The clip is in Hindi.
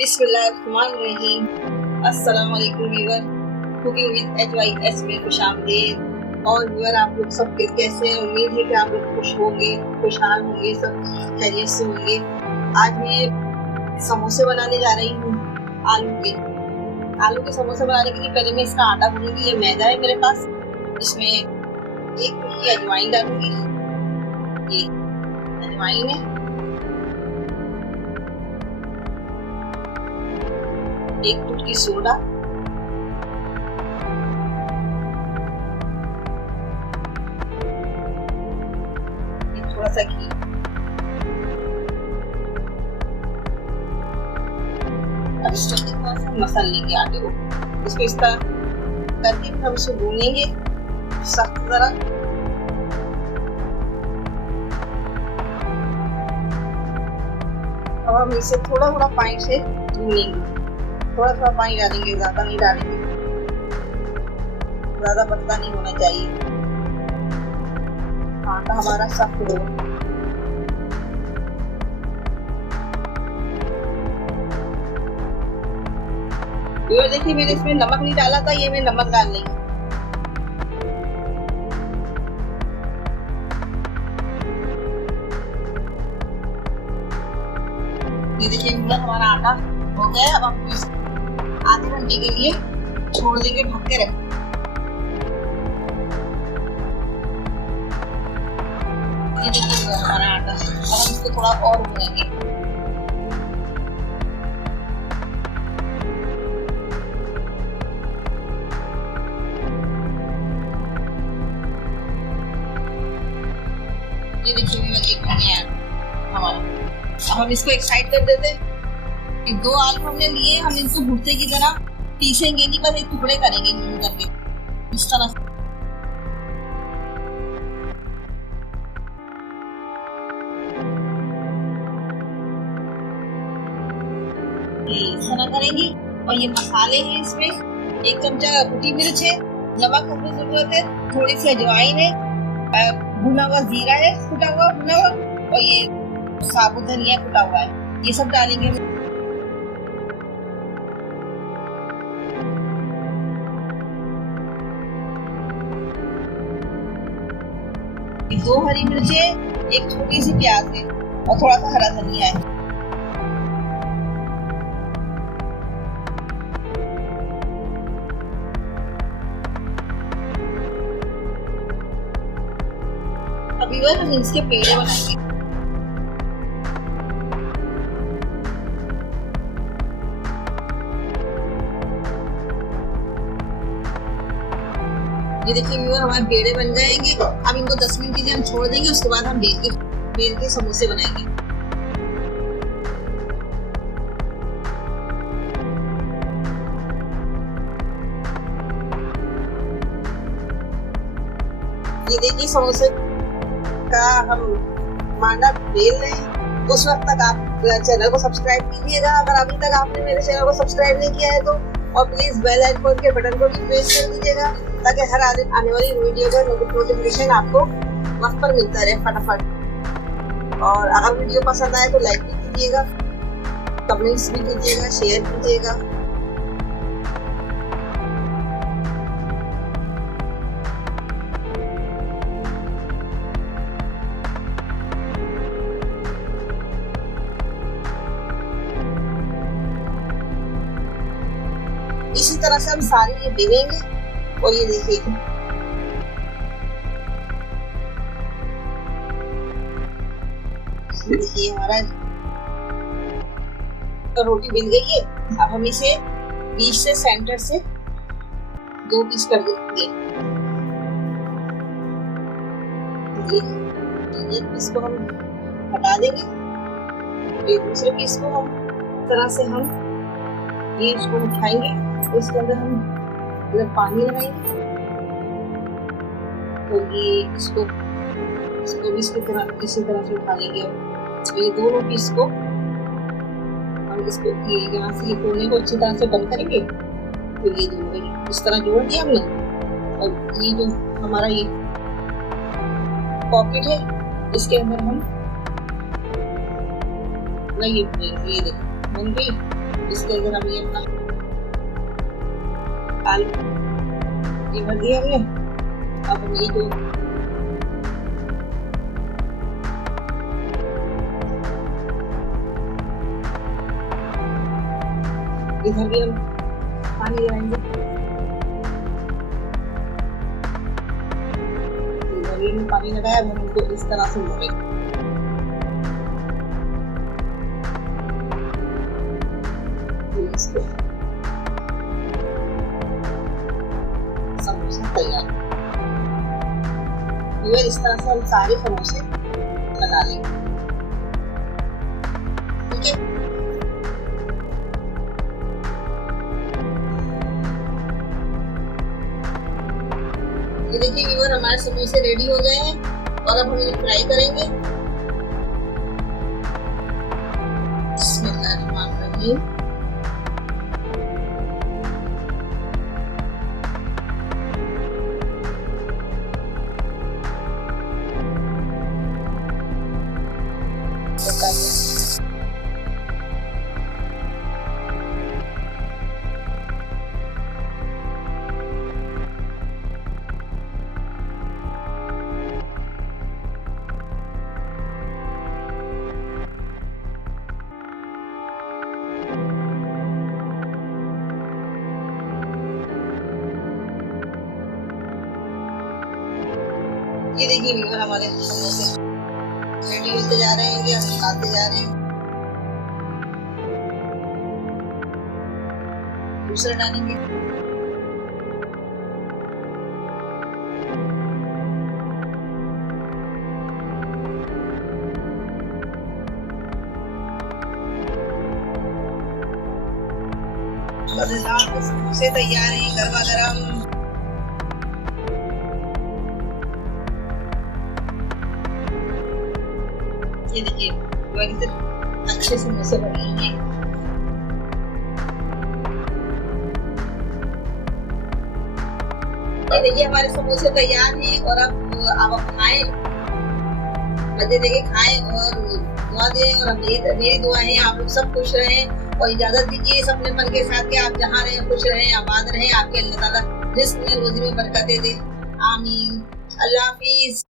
बिस्मिल्लाहिर्रहमानिर्रहीम। अस्सलाम वालेकुम व्यूअर, कुकिंग विद HYS में खुशामदीद। और व्यूअर आप लोग सब कैसे हैं? उम्मीद है कि आप लोग खुश होंगे, खुशहाल होंगे, सब खैरियत से होंगे। आज मैं समोसे बनाने जा रही हूँ आलू के समोसे बनाने के लिए पहले मैं इसका आटा गूंदूंगी। ये मैदा है मेरे पास, इसमें एक मुट्ठी अजवाइन डालूंगी। ये अजवाइन है, एक चुटकी सोडा, थोड़ा सा घी, अब इसमें थोड़ा सा मसाले के आटे को इसको इस तरह करके हम इसको भूनेंगे सख्त जरा। अब हम इसे थोड़ा थोड़ा पानी से भूनेंगे, थोड़ा थोड़ा पानी डालेंगे, ज्यादा नहीं डालेंगे, ज्यादा पतला नहीं होना चाहिए, आटा हमारा सख्त हो। ये देखिए मैंने इसमें नमक नहीं डाला था, ये मैं नमक डाल रही हूँ। ये देखिए हमारा आटा हो गया। अब हम आधे घंटे के लिए छोड़ देंगे, ढक के रखें। ये देखिए हमारा आटा, अब हम इसको थोड़ा और भूनेंगे। ये देखिए हमारा, अब हम इसको एक साइड कर देते हैं। दो आलू हमने लिए, हम इनको भुट्टे की तरह पीसेंगे नहीं, बस एक टुकड़े करेंगे करके इस तरह से। इस तरह करेंगे। और ये मसाले हैं, इसमें एक चमचा कुटी मिर्च है, नमक हमें जरूरत है, थोड़ी सी अजवाइन है, भुना हुआ जीरा है, कुटा हुआ भुना हुआ, और ये साबुत धनिया कुटा हुआ है, ये सब डालेंगे। दो हरी मिर्चें, एक छोटी सी प्याज है और थोड़ा सा हरा धनिया है। अभी वह हम इसके पेड़े बनाएंगे। ये देखिए हमारे पेड़े बन जाएंगे। अब इनको 10 मिनट के लिए हम छोड़ देंगे, उसके बाद हम बेल के समोसे बनाएंगे। ये देखिए समोसे का हम मांडा बेल रहे हैं। उस वक्त तक आप चैनल को सब्सक्राइब कीजिएगा, अगर अभी तक आपने मेरे चैनल को सब्सक्राइब नहीं किया है तो, और प्लीज बेल आइकन के बटन को भी प्रेस कर दीजिएगा ताकि हर आने वाली वीडियो का नोटिफिकेशन आपको वक्त पर मिलता रहे फटाफट। और अगर वीडियो पसंद आए तो लाइक भी कीजिएगा, कमेंट्स भी कीजिएगा, शेयर कीजिएगा। इसी तरह से हम सारे ये बेलेंगे। और ये देखिए हमारा रोटी बिल गई है। अब हम इसे बीच से सेंटर से 2 पीस कर देंगे। एक पीस को हम हटा देंगे, एक दूसरे पीस को हम तरह से हम ये इसको उठाएंगे, इसके अंदर हम पानी लगाएंगे। तो ये इसको भी इसकी तरह इसी तरह से उठा लेंगे। तो ये दोनों पीस को हम इसको ये यहाँ से ये कोने को अच्छी तरह से बंद करेंगे। तो ये दोनों इस तरह जोड़ दिया हमने। और ये जो हमारा ये पॉकेट है, इसके अंदर हम ये देखो बन गई। इसके अंदर हम ये अपना आलू ये भर दिया हमने। अब हम ये जो इधर भी हम पानी लगाएंगे, इधर भी पानी लगाया। हम उनको इस तरह से मोड़ेंगे। समोसा तैयार। इस तरह से हम सारे समोसे बना लेंगे, ठीक है। ये देखिए व्यूअर, हमारे समोसे रेडी हो गए हैं और अब हम इन्हें फ्राई करेंगे। बिस्मिल्लाहिर्रहमानिर्रहीम। ये देखिए व्यूअर, हमारे समोसे रेडी होते जा रहे हैं, हम निकालते जा रहे हैं। दूसरा डालेंगे। मजेदार समोसे तैयार हैं, गरमा गरम। ये देखिए अच्छे समोसे बने हैं। ये देखिए हमारे समोसे तैयार हैं और अब आप खाएं, मजे देके खाएं और दुआ दें। और मेरी दुआ है आप लोग सब खुश रहें और इजाजत दीजिए इस अपने मन के साथ कि आप जहाँ रहें खुश रहें, आबाद रहें, आपके अल्लाह ताला रिस्क में रोजी में बरकत दे। आमीन। अल्लाह हाफिज।